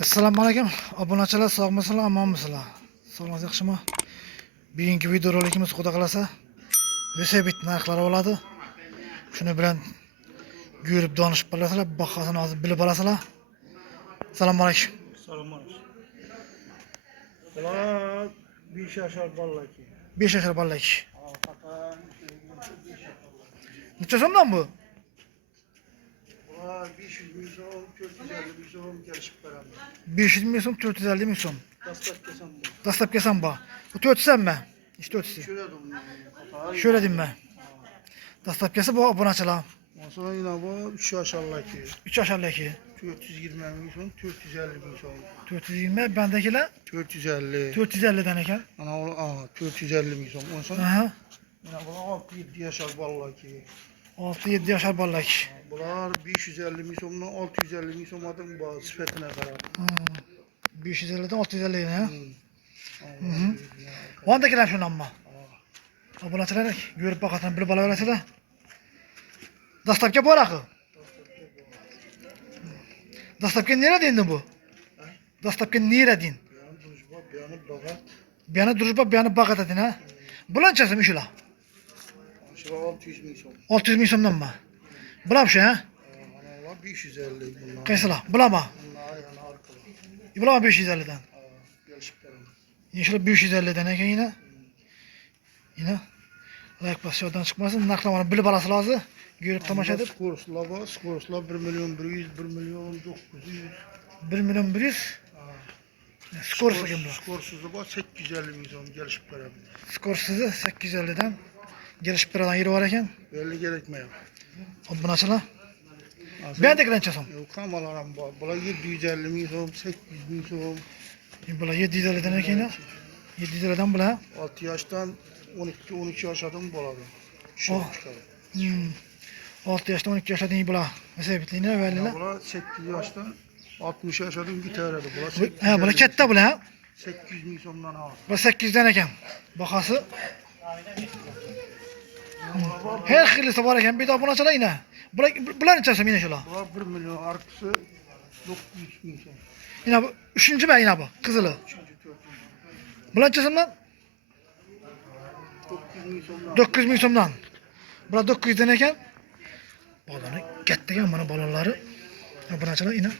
Assalomu alaykum. Obunachilar, sog'misizlar, omonmisizlar? Sog'ligingiz yaxshimi? Bugungi videorolikimiz xudo qalasa Vesebit narxlari bo'ladi. Shuni bilan ko'rib donishib qolasizlar, bahosini hozir bilib olasizlar. Assalomu alaykum. Assalomu alaykum. Bular 5 yashar ballaki. 5 yashar ballak. Necha so'mdan bu? Bular 500 ming so'm, 450 ming so'm kelishib beramiz. 500 ming so'm, 450 ming so'm. Dastlabki san bu. Dastlabki san bu. Bu 400'mi? İşte 400. Şöyle diyeyim ben. Dastlabkisi bu obunachilar. Sonra yine bu 3 yaşarlaki. 3 yaşarlaki. 420 ming so'm, 450 ming so'm. 420, bendekiler 450. 450'den eken. Ana o 450 ming so'm. Ondan Aha. yine bular 6-7 yaşar ballaki. 6-7 yaşar ballak. Bular 550 ming so'mdan 650 ming so'mdan bu sifatine qarab. 550'den 650'ye ha. Ondakiler şundan ama. Obunachilar görüp bakasın, bilip olaverasizlar. Dastlabki bu rakı. Dastlabki nerede indi bu? Dastlabki nerede indi? Biyani duruşba, biyani bagat edin ha. Bulançası mı şula? Şura 600 ming so'm. 600 ming so'mdan mı? Bulam şu ha? Ana 550 bunlar. Kaysıla? Bulama. Bunlar yana arkalı. Bulama 550'den. Gelişip beramiz. İnşallah 550'den eken yine. Yine. Like basıyordan çıkmasın. Naklamanı bilip alası lazım. Görüp tamaşa edip. Skorslar var. Skorslar 1 milyon 100, 1 milyon 900. 1 milyon 100. Skorsu kim bu? Skorsuzu var 850 ming so'm gelişip beramiz. Skorsuzu 850'den. Gelişip bir adam yeri var eken. Belli gerekmiyor. Obunachilar. Ben de kilen çasam. Yok kamalaram var. Bula 750 ming so'm, 800 ming so'm. Bula 750'den eken yine. 750'den bula. 6 yaştan 12 yaşadım buladı. Oh. 6 yaşta 12 yaşta değil bula. Mesela bitliğine verdiler. Bula 8 yaştan 60 yaşadım gitarıydı. Ha bula kette bula ha. 800 ming so'mdan al. Bula 800'den eken. Bakası. Her xilisi var eken. Bir de obunachilar yine. Bular neçesi yine şula? Bula 1 milyon artısı 900 ming so'm. Yine bu. Üçüncü be yine bu. Kızılı. 3. 4. Bular neçesi lan? 900 ming so'mdan. 900 ming so'mdan. Bular 900'den eken. Balonu getdigan mana balonlari. Obunachilar yine.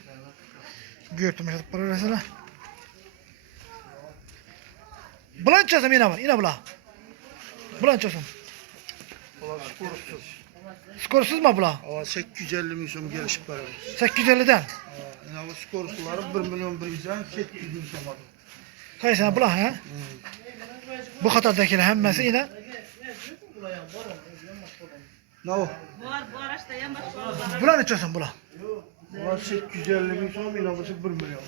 Görüp yaşatıp baraverasizlar. Bular neçesi yine bu? Yine bular. Bular neçesi? Bula skorsuz. Skorsuz mu bular? 850 ming so'm gelişip beramiz. 850'den. Yine bu skorsuları 1 milyon 100'den 800 ming so'm aldı. Kaysana bular ha? Bu katardakiler hemmesi yine. Ne o? Bular neçesi bular? Bunlar 850 ming so'm, yine bu 1 milyon.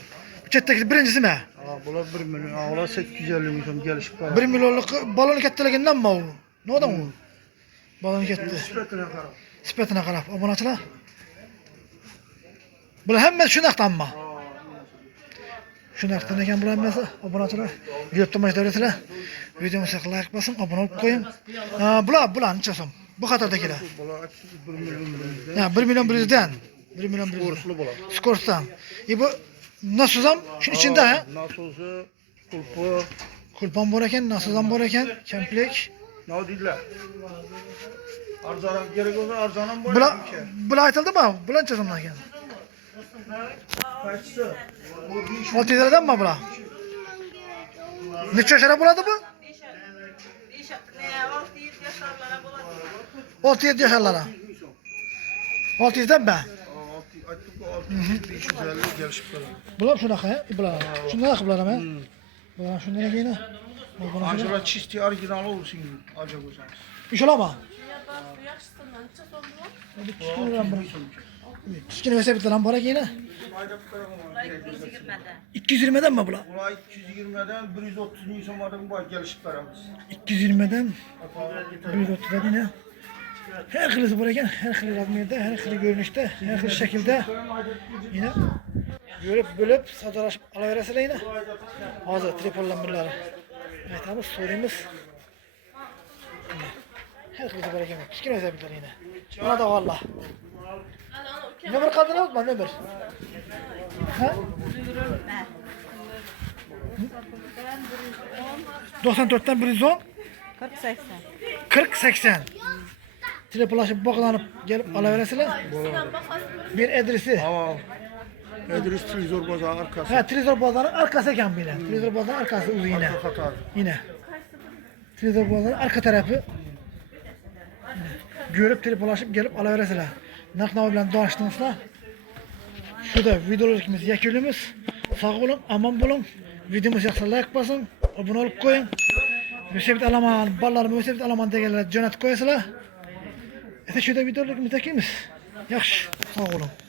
Chetdeki birincisi mi? Bular 1 milyon, bular 850 ming so'm gelişip beramiz. 1 milyonluk balonu kettileginden mi o? Ne oldu mu? Balonu ketti. Sifatine qarab. Sipetine qarab, obunachilar. Bular hemmesi shunaqdan mı? Shunaqdan ekan bular hemmesi, obunachilar. Görüp tomoshabinlar. Videomuza like bosing, obuna bo'lib qo'ying. Bular necha so'm? Bu qatordagilar. Bular 1 milyon 100'den. Ha, 1 milyon 100'den. 1 milyon 100'den. Skorslu bular. Skorsdan. Bu nasuzam şunun içinde ha? Nasosu, kulpu, Kulpan bor ekan, nasuzam bor ekan, kemplik. ne o deydiler? Arzanan gerek olsa arzanan var. Bular aytildi mi? Bular necha so'mdan ekan? Kaçtı? Bu 600 liradan mı bular? Necha yashar bo'ladi bu? 6-7 yaşarlara. 600'den mi? 550 gelişip beramiz. Bular shunaqa, bular. Shunday qilib bular ha. Bular shunday yine. Anjela çisti orijinal olsun alacak olsanız. İş olama. Kichkina Vesebitlar ham bor ekan yine. 220'den mi bular? Buna 220'den 130 ming so'mdan bu gelişip beramiz. 220'den 130'dan yine. Her xilisi bor ekan, her xil razmerda, her xil görünüşte, her xil shaklda. Yine görüp bölüp savdolashib olaverasizlar yine. Hozir telefonlar birlari. Aytamiz, so'raymiz. Her xilisi bor ekan. Kichkina Vesebitlar yine. Mana da vallah. Ne bir kadın olma ne bir? Ha? 94'ten 110 40-80. 40-80. Telefonlaşıp bağlanıp gelip alıveresizler. Bir adresi. Hava. Edris Televizor Bazağı arkası. Ha, televizor bazarının arkası eken yine. Televizor bazarının arkası uzun yine. Arka Katar. Yine. Televizor bazarının arka tarafı. Yine. Görüp telefonlaşıp gelip alıveresizler. Naknavi bilen danıştığınızda şurada videolarımız yakınımız. Sağ olun, aman bulun. Videomuz yaksa like basın. Abone olup koyun. Müsebit alaman, ballarımı müsebit alaman degeler cönet koyasılar. Şurada videolarımız yakınımız. Yaxşı, sağ olun.